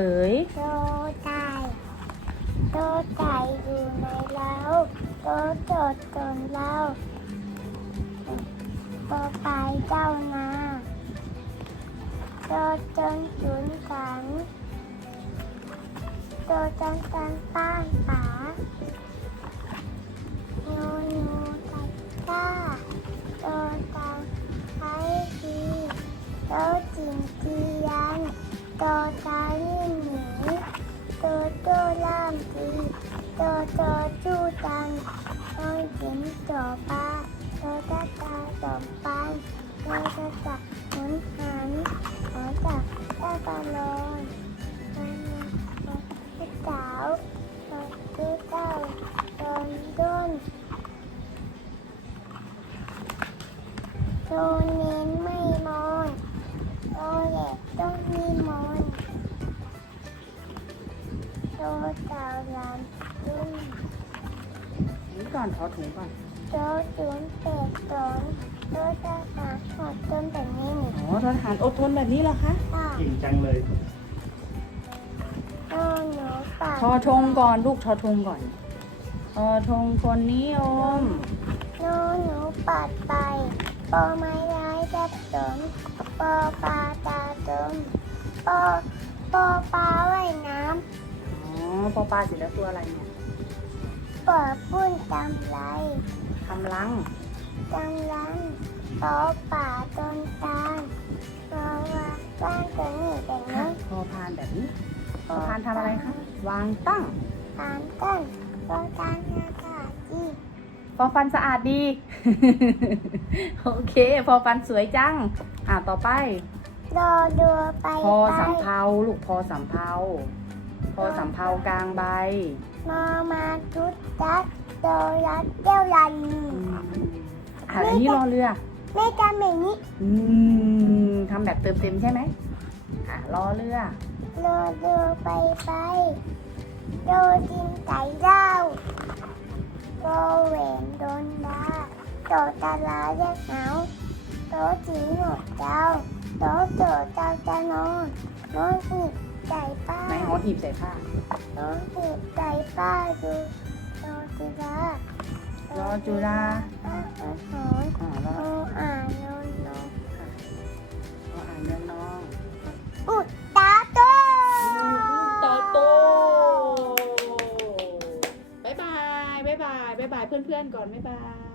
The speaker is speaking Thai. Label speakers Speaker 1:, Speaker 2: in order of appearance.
Speaker 1: เอ๋ย
Speaker 2: โตใจโตใจอยู่ในเล้าโตโจดจนเล้าโตไปเจ้านาโตจนจุนขันโตจนจันต้านป๋า โตตาลิ่นหนีโตโตล่ามจีโตโตจูตันโตจินโตปลาโตตาตาสมปันโตตาตาหมุนหันโตตาตาบอลอนโตโตโตสาวโตโตเต้าโตด้นโซเน้น โซเต่าลานยุ่น
Speaker 1: นี่ก่อนทอถุงก่อน
Speaker 2: โซจุนเป็ดสนโซตาหาหอดต้นแบบนี้นี่
Speaker 1: อ๋อทอทหารอดทนแบบนี้เหรอคะ
Speaker 2: ต่อ
Speaker 3: เก่งจังเลย
Speaker 2: โซหนูปาก
Speaker 1: ทอทงก่อนลูกทอทงก่อนทอทงคนนิยม
Speaker 2: โนหนูปัดไปปอไม้ร้ายจับสนปอปลาตาตมปอปอปลาว่ายน้ำ
Speaker 1: อ๋อปอปลาเสร็จแล้วตัวอะไรเนี่ย
Speaker 2: เปิดปุ้นจำไร
Speaker 1: ทำรัง
Speaker 2: จำรันโตป่าต้นตาลเพราะว่าบ้านตัวนี้เป็น
Speaker 1: ค่ะ
Speaker 2: นี้
Speaker 1: พอพานแบบนี้พอพานทำอะไรคะวางตั้ง
Speaker 2: ตามต้นต้นตาลนาคาจี
Speaker 1: ฟอฟันสะอาดดี โอเค พอฟันสวยจัง อ่าต่อไป
Speaker 2: รอดูไป
Speaker 1: พอ
Speaker 2: ไป
Speaker 1: สำเภาลูกพอสำเภาพ อสำเภากลางใบ
Speaker 2: มามาทุดจัดโดรัดเจ้ายัน
Speaker 1: อืมอะอันนี้รอเรือ
Speaker 2: แม่จำแบบนี้
Speaker 1: อืมทำแบบเติมเต็มใช่ไหมอะรอเรือ
Speaker 2: รอดูไปไปโดจินไก่เจ้าโดเหวนโดนดาโดตาลาเรียกเหงาโตะจีหนวดเจ้าโตะโจเจ้าจะนอนนอนหีบ ใจป้า
Speaker 1: ไหนหอถีบใส่ผ้า
Speaker 2: นอนหีบใจป้าดูโตจีราร
Speaker 1: อจุฬา
Speaker 2: ป้าอาหอน
Speaker 1: อ่ารอ
Speaker 2: โออ่านนอนนอน
Speaker 1: รออ่านเรื่องน้อง
Speaker 2: อุดตาโต
Speaker 1: ตาโตบายบายบายบายบายบายเพื่อนๆก่อนบายบาย